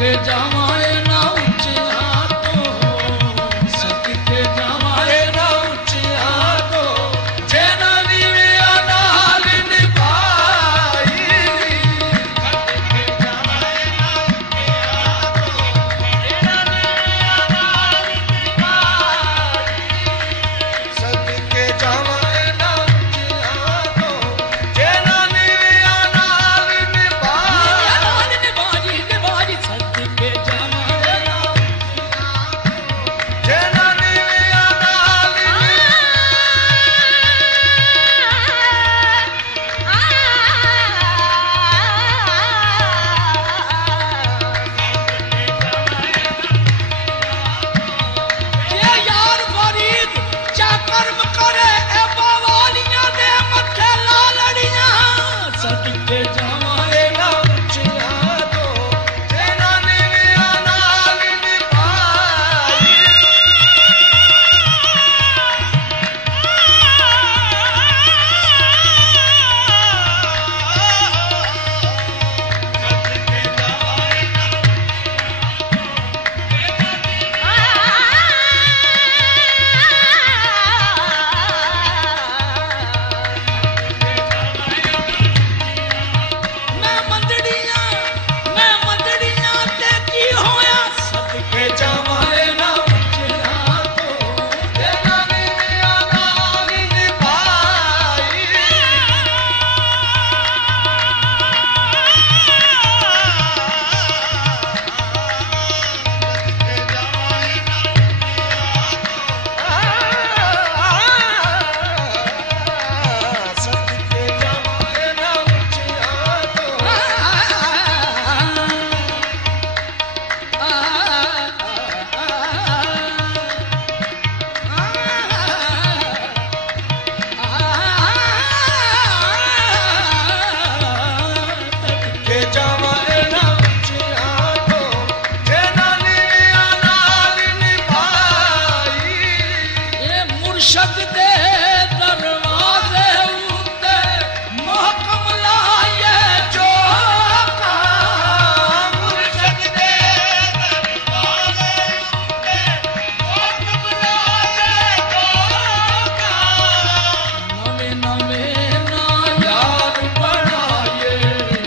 सदके जावाए ना ऊंचिया तो सदके जावाए ना ऊंचिया तो जेना नीविया नाल निभाई सदके जावाए ना ऊंचिया तो जेना नीविया नाल निभाई सदके जावाए ना ऊंचिया तो जेना नीविया नाल निभाई सदके जावाए ना जेना नीविया नाल ये यार फरीद चा कर्म करे ए बावालियां दे मथे लालड़ियां सदके जावाए